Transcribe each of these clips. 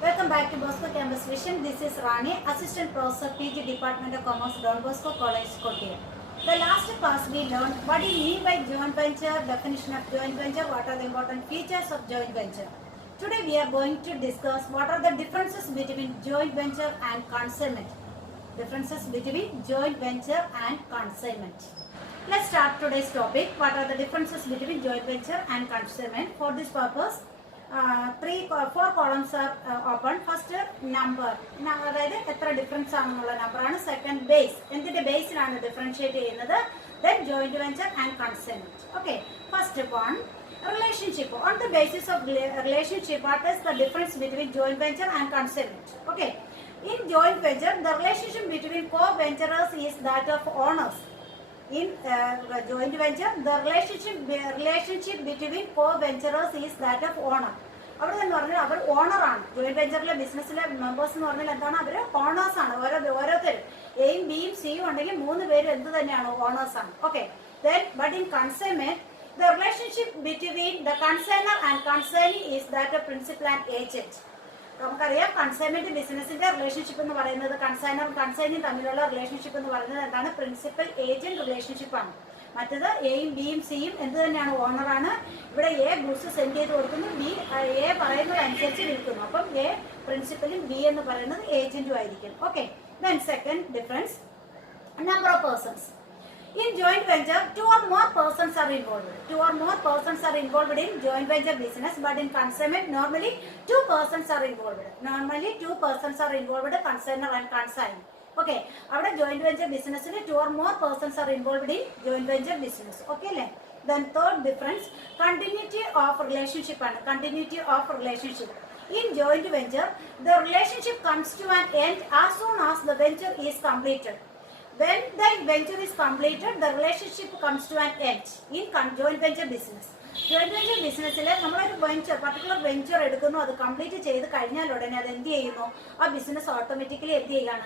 Welcome back to Bosco Campus Vision. This is Rani, Assistant Professor, PG Department of Commerce, Don Bosco College, Kottayam. The last class we learned what do you mean by joint venture, definition of joint venture, what are the important features of joint venture. Today we are going to discuss what are the differences between joint venture and consignment. Differences between joint venture and consignment. Let's start today's topic. What are the differences between joint venture and consignment? For this purpose, four columns are open. First, number. അതായത് എത്ര difference ആണെന്നുള്ള നമ്പറാണ്. Second base, എന്തിന്റെ ബേസിലാണ് differentiate ചെയ്യുന്നത്. Then joint venture and consignment. Okay. First one, relationship. On the basis of relationship, what is the difference between joint venture and consignment? Okay. In joint venture, the relationship between co-venturers is that of owners. In joint venture, the relationship between co-venturers is that of owner. അവിടെ എന്ന് പറഞ്ഞാൽ അവർ ഓണറാണ്. Joint വെഞ്ചറിലെ ബിസിനസ്സിലെ members എന്ന് പറഞ്ഞാൽ എന്താണ്? അവർ owners ആണ്. ഓരോരുത്തരും എയും ബിയും സിയും ഉണ്ടെങ്കിൽ മൂന്ന് പേരും എന്ത് തന്നെയാണ്? ഓണേഴ്സ് ആണ്. Okay. Then but in consignment, the relationship between the consignor and consignee is that of principal and agent. നമുക്കറിയാം കൺസൈൻമെന്റ് ബിസിനസിന്റെ റിലേഷൻഷിപ്പ് എന്ന് പറയുന്നത് കൺസൈനറും കൺസൈനിയും തമ്മിലുള്ള റിലേഷൻഷിപ്പ് എന്ന് പറയുന്നത് എന്താണ്? പ്രിൻസിപ്പൽ ഏജന്റ് റിലേഷൻഷിപ്പ് ആണ്. മറ്റത് എയും ബിയും സിയും എന്ത് തന്നെയാണ്? ഓണറാണ്. ഇവിടെ എ ഗുഡ്സ് സെൻഡ് ചെയ്ത് കൊടുക്കുന്നു, ബി എ പറയുന്നത് അനുസരിച്ച് വിൽക്കുന്നു. അപ്പം എ പ്രിൻസിപ്പലും ബി എന്ന് പറയുന്നത് ഏജന്റും ആയിരിക്കും. Okay. Then second difference, number of persons. In joint venture, two or more persons are involved. Two or more persons are involved in joint venture business, but in consignment, normally two persons are involved. Normally two persons are involved, consignor and consignee. Okay. Our joint venture business, two or more persons are involved in joint venture business. Okay. Then third difference, continuity of relationship and continuity of relationship. In joint venture, the relationship comes to an end as soon as the venture is completed. When the venture is completed, the relationship comes to an end in joint venture business. Joint venture ബിസിനസ്സിൽ നമ്മളൊരു particular venture എടുക്കുന്നു, അത് complete ചെയ്ത് കഴിഞ്ഞാൽ ഉടനെ അത് എന്ത് ചെയ്യുന്നു? ആ ബിസിനസ് ഓട്ടോമാറ്റിക്കലി എന്ത് ചെയ്യുകയാണ്?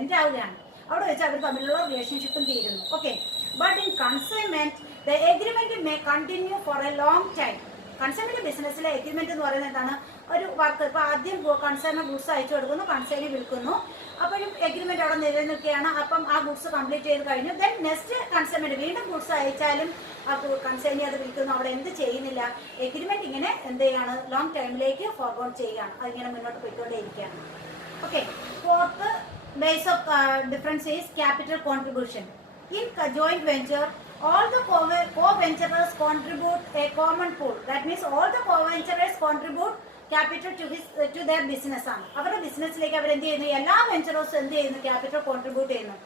എൻഡ് ആവുകയാണ്. അവിടെ വെച്ച് അവർ തമ്മിലുള്ള റിലേഷൻഷിപ്പും തീരുന്നു. Okay. But in consignment, the agreement may continue for a long time. Consignment ബിസിനസ്സിലെ എഗ്രിമെന്റ് എന്ന് പറയുന്നത് എന്താണ്? ഒരു വർക്ക് ഇപ്പൊ ആദ്യം കൺസൈനർ ഗുഡ്സ് അയച്ചു കൊടുക്കുന്നു, കൺസൈനി വിൽക്കുന്നു, അപ്പോഴും എഗ്രിമെന്റ് അവിടെ നിലനിൽക്കുകയാണ്. അപ്പം ആ ഗുഡ്സ് കംപ്ലീറ്റ് ചെയ്ത് കഴിഞ്ഞു. ദെൻ നെക്സ്റ്റ് കൺസൈൻമെന്റ് വീണ്ടും ഗുഡ്സ് അയച്ചാലും ആ കൺസൈനി അത് വിൽക്കുന്നു. അവിടെ എന്ത് ചെയ്യുന്നില്ല? എഗ്രിമെന്റ് ഇങ്ങനെ എന്ത് ചെയ്യാണ്? ലോങ് ടൈമിലേക്ക് ഫോർവേഡ് ചെയ്യുകയാണ്. അതിങ്ങനെ മുന്നോട്ട് പോയിക്കൊണ്ടേയിരിക്കുകയാണ്. Okay. Fourth base of difference is capital contribution. In joint venture, all the co-venturers contribute a common pool. That means all the co-venturers contribute capital to their business ആണ്. അവരുടെ ബിസിനസ്സിലേക്ക് അവർ എന്ത് ചെയ്യുന്നു? എല്ലാ വെഞ്ചറേഴ്സും എന്ത് ചെയ്യുന്നു? ക്യാപിറ്റൽ കോൺട്രിബ്യൂട്ട് ചെയ്യുന്നു.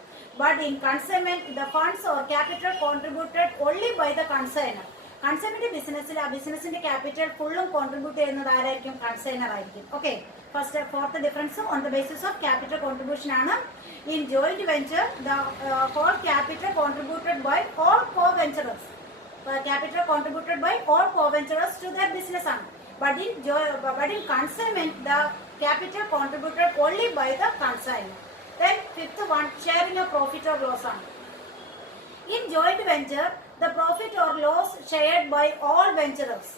But in consignment, the funds or capital contributed only by the consignor. Consignment ബിസിനസ്സിൽ ആ ബിസിനസിന്റെ ക്യാപിറ്റൽ ഫുള്ളും കോൺട്രിബ്യൂട്ട് ചെയ്യുന്നത് ആരായിരിക്കും? കൺസൈനർ ആയിരിക്കും. Okay. Fourth difference on the basis of capital contribution ആണ്. In joint venture, the whole capital contributed by all co-venturers. Capital contributed by all co-venturers to their business ആണ്. But in consignment, the capital contributed only by the consignor. Then fifth one, sharing of profit or loss ആണ്. In joint venture, the profit or loss shared by all venturers.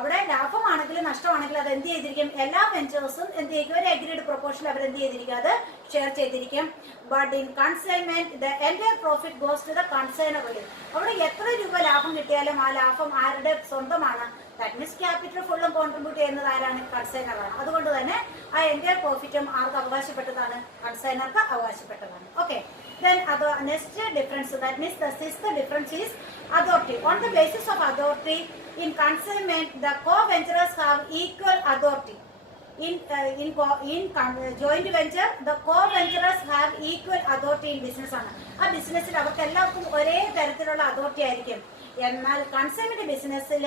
അവിടെ ലാഭമാണെങ്കിലും നഷ്ടമാണെങ്കിലും അത് എന്ത് ചെയ്തിരിക്കും? എല്ലാ വെഞ്ചേഴ്സും എന്ത് ചെയ്യും? ഒരു അഗ്രീഡ് പ്രൊപ്പോർഷൻ അവർ എന്ത് ചെയ്തിരിക്കും? അത് ഷെയർ ചെയ്തിരിക്കും. But in consignment, the entire profit goes to the consignor. അവിടെ എത്ര രൂപ ലാഭം കിട്ടിയാലും ആ ലാഭം ആരുടെ സ്വന്തമാണ്? ദാറ്റ് മീൻസ് ക്യാപിറ്റൽ ഫുള്ളും കോൺട്രിബ്യൂട്ട് ചെയ്യുന്നത് ആരാണ്? കൺസൈനറാണ്. അതുകൊണ്ട് തന്നെ ആ എൻറ്റയർ പ്രോഫിറ്റും ആർക്ക് അവകാശപ്പെട്ടതാണ്? കൺസൈനർക്ക് അവകാശപ്പെട്ടതാണ്. Okay. Then next difference, that means the sixth difference is authority. On the basis of authority, in consignment, the co-venturers have equal authority. In joint venture, the co-venturers have equal authority in business ആണ്. ആ ബിസിനസ്സിൽ അവർക്ക് എല്ലാവർക്കും ഒരേ തരത്തിലുള്ള authority ആയിരിക്കും. എന്നാൽ consignment ബിസിനസ്സിൽ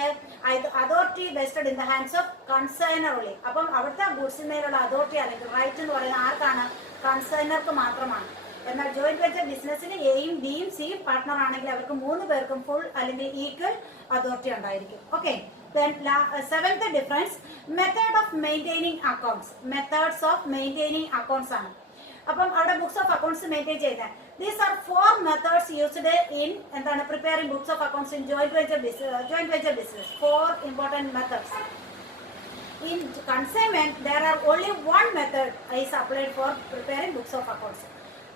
authority vested in the hands of consignor only. അപ്പം അവിടുത്തെ ഗുഡ്സിന്മേലുള്ള അതോറിറ്റി അല്ലെങ്കിൽ റൈറ്റ് എന്ന് പറയുന്നത് ആർക്കാണ്? കൺസൈനർക്ക് മാത്രമാണ്. എന്നാൽ ജോയിന്റ് വെഞ്ചർ ബിസിനസ്സിന് എയും ബിയും സിയും പാർട്ട്ണർ ആണെങ്കിൽ അവർക്ക് മൂന്ന് പേർക്കും ഫുൾ അല്ലെങ്കിൽ ഈക്വൽ അതോറിറ്റി ഉണ്ടായിരിക്കും. Okay. Then seventh difference, method of maintaining accounts. Methods of maintaining accounts ആണ്. അപ്പം അവിടെ ബുക്സ് ഓഫ് അക്കൗണ്ട്സ് മെയിൻറ്റെയിൻ ചെയ്യുന്നത്. These are four methods used in എന്താണ് preparing books of accounts in joint venture business. Four important methods. in consignment there are only one method is applied for preparing books of accounts.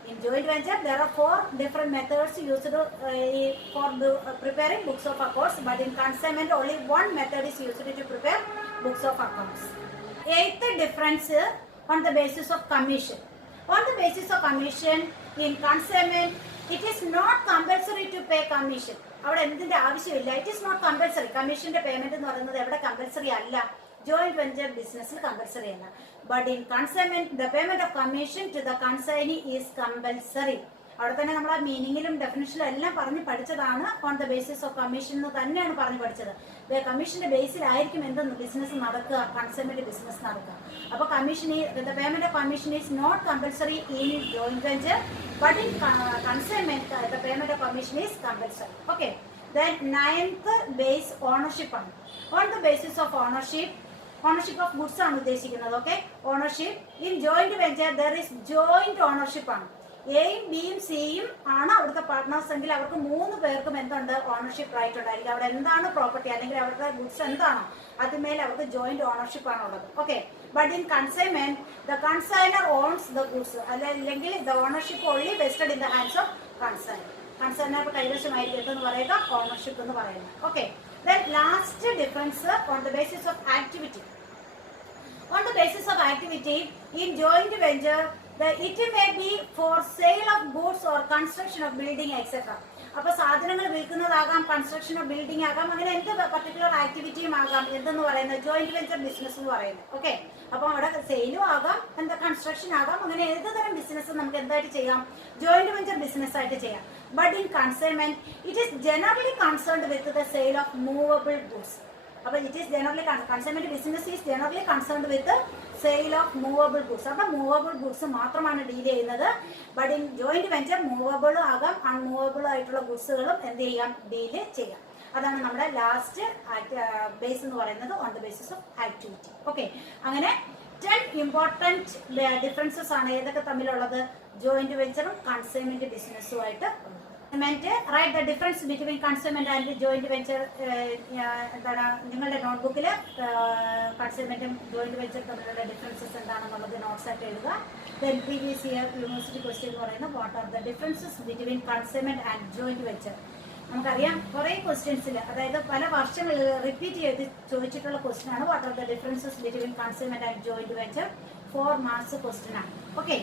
In joint venture there are 4 different methods used for preparing books of accounts, but in consignment only one method is used to prepare books of accounts. 8th difference on the basis of commission. On the basis of commission in consignment it is not compulsory to pay commission. അവിടെ എന്തിന്റെ ആവശ്യമില്ല. It is not compulsory. കമ്മീഷന്റെ payment എന്ന് പറയുന്നത് എവിടെ compulsory അല്ല, joint venture ബിസിനസ്സിൽ compulsory അല്ല. But in consignment the payment of commission to the consignee is compulsory. അവിടെ തന്നെ നമ്മൾ ആ മീനിങ്ങിലും ഡെഫിനിഷനിലും എല്ലാം പറഞ്ഞ് പഠിച്ചതാണ്. On the basis of commission എന്ന് തന്നെയാണ് പറഞ്ഞു പഠിച്ചത്. കമ്മീഷന്റെ ബേസിലായിരിക്കും എന്ത് ബിസിനസ് നടക്കുക, കൺസൈൻമെന്റ് ബിസിനസ് നടക്കുക. അപ്പൊ commission the payment of commission is not compulsory in joint venture, but in consignment the payment of commission is compulsory. Okay, then 9th base ownership ആണ്. On the basis of ownership of goods ആണ് ഉദ്ദേശിക്കുന്നത്. Okay, ownership in joint venture there is joint ownership ആണ്. എയും ബിയും സിയും ആണ് അവിടുത്തെ partners എങ്കിൽ അവർക്ക് 3 പേർക്കും എന്തുണ്ട്, ഓണർഷിപ്പ് റൈറ്റ് ഉണ്ടായിരിക്കും. അവിടെ എന്താണ് പ്രോപ്പർട്ടി അല്ലെങ്കിൽ അവരുടെ ഗുഡ്സ് എന്താണോ അതിന്മേൽ അവർക്ക് ജോയിന്റ് ഓണർഷിപ്പ് ആണ് ഉള്ളത്. Okay, but in consignment the consignor owns the goods, അല്ലെങ്കിൽ the ownership only vested in the hands of consignor. Consignor കൈവശമായിരിക്കും എന്ന് പറയുക ഓണർഷിപ്പ് എന്ന് പറയുന്നത്. Okay, then last difference on the basis of activity. On the basis of activity in joint venture, it may be for sale of goods or construction of building etc. അപ്പോൾ സാധനങ്ങൾ വിൽക്കുന്നതാകാം, construction of building ആകാം, അങ്ങനെ എന്ത് particular ആക്ടിവിറ്റിയും ആകാം എന്തെന്ന് പറയുന്നത് joint venture business എന്ന് പറയുന്നത്. ഓക്കെ, അപ്പോൾ അവിടെ സെയിലും ആകാം, എന്താ കൺസ്ട്രക്ഷൻ ആകാം, അങ്ങനെ ഏത് തരം ബിസിനസ് നമുക്ക് എന്തായിട്ട് ചെയ്യാം, ജോയിന്റ് വെഞ്ചർ ബിസിനസ് ആയിട്ട് ചെയ്യാം. But in consignment it is generally concerned with the sale of movable goods. അപ്പോൾ it is generally consignment business is generally concerned with sale of movable goods. അപ്പോൾ മൂവബിൾ ഗുഡ്സ് മാത്രമാണ് deal ചെയ്യുന്നത്. But in joint venture മൂവബിളും ആകാം, unmovable ആയിട്ടുള്ള ഗുഡ്സുകളും എന്ത് ചെയ്യാം, deal ചെയ്യാം. അതാണ് നമ്മുടെ ലാസ്റ്റ് ബേസ് എന്ന് പറയുന്നത് on the basis of activity. Okay, അങ്ങനെ 10 ഇമ്പോർട്ടൻറ്റ് ഡിഫറൻസസ് ആണ് ഏതൊക്കെ തമ്മിലുള്ളത്, ജോയിന്റ് വെഞ്ചറും കൺസൈൻമെന്റ് ബിസിനസ്സുമായിട്ട്. Right the difference between consignment and joint venture. എന്താണ് നിങ്ങളുടെ നോട്ട്ബുക്കിൽ കൺസൈൻമെന്റും ജോയിന്റ് വെഞ്ചർ തമ്മിലുള്ള ഡിഫറൻസസ് എന്താണെന്നുള്ളത് നോട്ട്സ് ആയിട്ട് എഴുതുക. Then previous year university question എന്ന് പറയുന്നത് what are the differences between consignment and joint venture. നമുക്കറിയാം കുറേ ക്വസ്റ്റ്യൻസിൽ, അതായത് പല വർഷങ്ങളിൽ റിപ്പീറ്റ് ചെയ്ത് ചോദിച്ചിട്ടുള്ള ക്വസ്റ്റ്യൻ ആണ് what are the differences between consignment and joint venture. 4 marks question ആണ്. ഓക്കെ.